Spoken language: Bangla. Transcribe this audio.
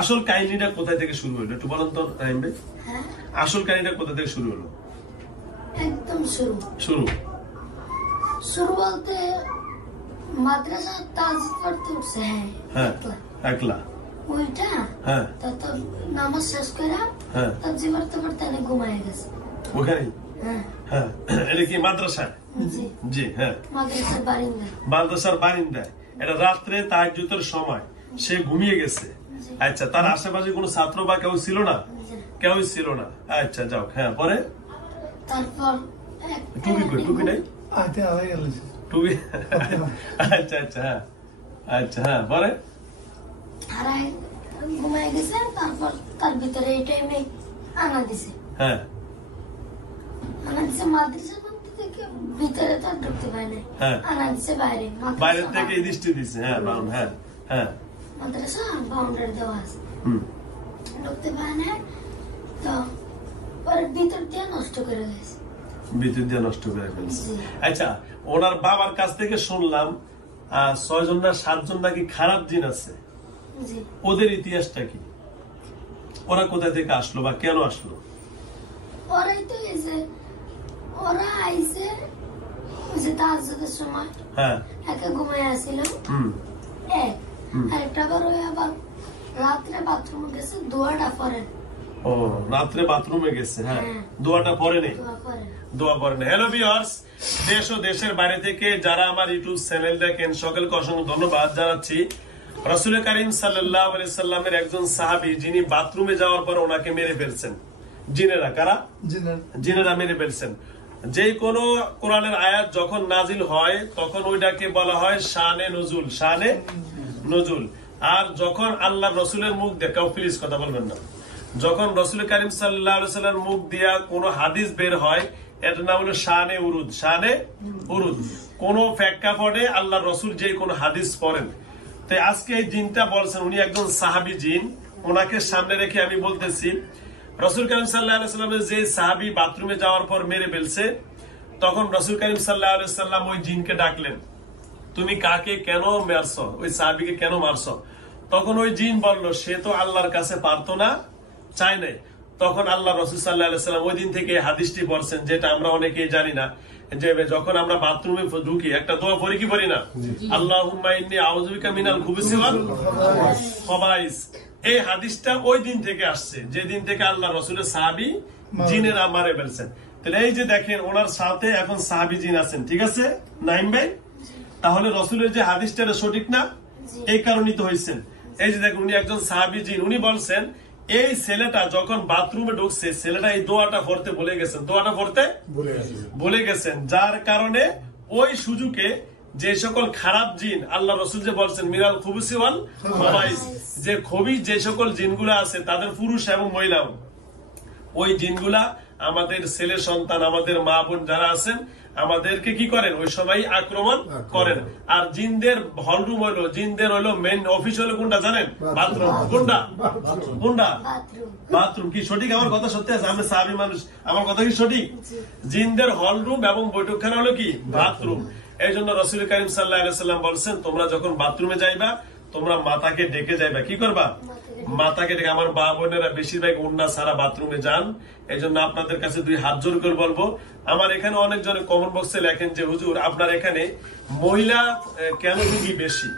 আসল কাহিনীটা কোথায় থেকে শুরু হলো একটু বলেন তো রাহিম ভাই। আসল কাহিনীটা কোথা থেকে শুরু হলো? একদম শুরু শুরু শুরু বলতে মাদ্রাসা তাজিদ পড়তে উঠছে। হ্যাঁ একলা ওইটা হ্যাঁ তো নামাজ শেষ করে হ্যাঁ তাজি পড়তে পড়তে অনেক ঘুমায় গেছে। ওখানে হ্যাঁ হ্যাঁ এটা কি মাদ্রাসা? জি জি হ্যাঁ মাদ্রাসার বারিন্দা। মাদ্রাসার বারিন্দায় এটা রাত্রে তাহাজ্জুদের সময় সে ঘুমিয়ে গেছে। আচ্ছা তার আশেপাশে কোনো ছাত্র বা কেউ ছিল না? কেউই ছিল না। আচ্ছা যাও হ্যাঁ পরে তারপর টুপি কই? টুপি নাই? টুপি আচ্ছা আচ্ছা হ্যাঁ আচ্ছা হ্যাঁ পরে হারায় ঘুমায় গেছে। তারপর তার ভিতরে এই টাইমে আনা দিছে। হ্যাঁ আনা দিছে মাদ্রাসার মধ্যে থেকে ভিতরে তো আর ঢুকতে পারে না। হ্যাঁ আনা দিছে বাইরে বাইরে থেকে দৃষ্টি দিছে। হ্যাঁ বাউন্ড হ্যাঁ হ্যাঁ মাদ্রাসা বাউন্ডারি দেওয়া আছে ঢুকতে পারে না। তো পরে ভিতর দিয়ে নষ্ট করে গেছে। বিদ্যুৎ দিয়ে নষ্ট করে ফেলছে। আচ্ছা ওনার বাবার কাছ থেকে শুনলাম 6 জন না 7 জন নাকি খারাপ জিন আছে। জি ওদের ইতিহাসটা কি? ওরা কোথা থেকে আসলো বা কেন আসলো? ওরাই তো এসে ওরা আইসে যে তাহাজ্জুদের সময় হ্যাঁ একা ঘুমায় আসছিল এক আরেকটা আবার ওই আবার রাত্রে বাথরুমে গেছে দোয়াটা পরে। ও রাত্রে বাথরুমে গেছে। হ্যাঁ হ্যাঁ। দোয়াটা পরে নেই। দোয়া পরে দোয়া করেন। হ্যালো ভিউয়ার্স, দেশ ও দেশের বাইরে থেকে যারা আমার ইউটিউব চ্যানেল দেখেন সকলকে অসংখ্য ধন্যবাদ জানাচ্ছি। রাসূল কারীম সাল্লাল্লাহু আলাইহি সাল্লামের একজন সাহাবী যিনি বাথরুমে যাওয়ার পর ওনাকে মেরে ফেলছেন। জিনেরা কারা? জিনেরা মেরে ফেলছেন। যে কোনো কোরআনের আয়াত যখন নাজিল হয় তখন ওইটাকে বলা হয় শানে নুজুল। শানে নুজুল। আর যখন আল্লাহ রসুলের মুখ দিয়ে কেউ প্লিজ কথা বলবেন না, যখন রসুল কারীম সাল্লাল্লাহু আলাইহি সাল্লামের মুখ দিয়া কোনো হাদিস বের হয় এটার নাম হলো শানে উরুদ। শানে উরুদ কোন প্রেক্ষাপটে আল্লাহ রসুল যে কোন হাদিস পড়েন। তাই আজকে এই জিনটা বলছেন, উনি একজন সাহাবী জিন। ওনাকে সামনে রেখে আমি বলতেছি রসুল করিম সাল্লাল্লাহু আলাইহি সাল্লামের যে সাহাবী বাথরুমে যাওয়ার পর মেরে ফেলছে, তখন রসুল করিম সাল্লাল্লাহু আলাইহি সাল্লাম ওই জিনকে ডাকলেন, তুমি কাকে কেন মারছো, ওই সাহাবীকে কেন মারছো? তখন ওই জিন বলল সে তো আল্লাহর কাছে পারতো না, চাই নাই। তখন আল্লাহ রসুল সাল্লাল্লাহু আলাইহি সাল্লাম ওই দিন থেকে হাদিসটি বলছেন, যেটা আমরা অনেকেই জানি না, যে যখন আমরা বাথরুমে ঢুকি একটা দোয়া পড়ি কি পড়ি না? আল্লাহুম্মা ইন্নী আউযু বিকা মিনাল খুবুসি ওয়াল খাবাইস। এই হাদিসটা ওই দিন থেকে আসছে, যে দিন থেকে আল্লাহ রসুলের সাহাবী জিনেরা মারে ফেলছেন। তাহলে এই যে দেখেন ওনার সাথে এখন সাহাবী জিন আছেন। ঠিক আছে নাইম ভাই? তাহলে রসুলের যে হাদিসটা সঠিক না? এই কারণেই তো হয়েছেন। এই যে দেখুন উনি একজন সাহাবী জিন, উনি বলছেন এই ছেলেটা যখন বাথরুমে ঢুকছে ছেলেটা এই দোয়াটা পড়তে ভুলে গেছেন। দোয়াটা পড়তে ভুলে গেছেন, যার কারণে ওই সুযোগে যে সকল খারাপ জিন আল্লাহ রসুল যে বলছেন মিনাল খুবুসি ওয়াল খাবাইস, যে খবিস যে সকল জিনগুলা আছে তাদের পুরুষ এবং মহিলা, ওই জিনগুলা আমাদের ছেলে সন্তান আমাদের মা বোন যারা আছেন আমাদেরকে কি করেন ওই সময় আক্রমণ করেন। আর জিনদের হলরুম হইলো, জিনদের হইলো মেইন অফিস হলো কোনটা জানেন? বাথরুম। কোনটা? কোনটা? বাথরুম। কি সঠিক? আমার কথা সত্যি আছে? আমি সাহাবী মানুষ, আমার কথা কি সঠিক? জিনদের হলরুম এবং বৈঠকখানা হলো কি? বাথরুম। এই জন্য রাসূল কারীম সাল্লাল্লাহু আলাইহি সাল্লাম বলছেন তোমরা যখন বাথরুমে যাইবা তোমরা মাতাকে ডেকে যাইবা। কি করবা? মাতাকে ডেকে। আমার মা বোনেরা বেশিরভাগ উন্না সারা বাথরুমে যান, এই জন্য আপনাদের কাছে 2 হাত জোর করে বলবো। আমার এখানে অনেকজনে কমেন্ট বক্সে লেখেন যে হুজুর আপনার এখানে মহিলা কেন রোগী বেশি?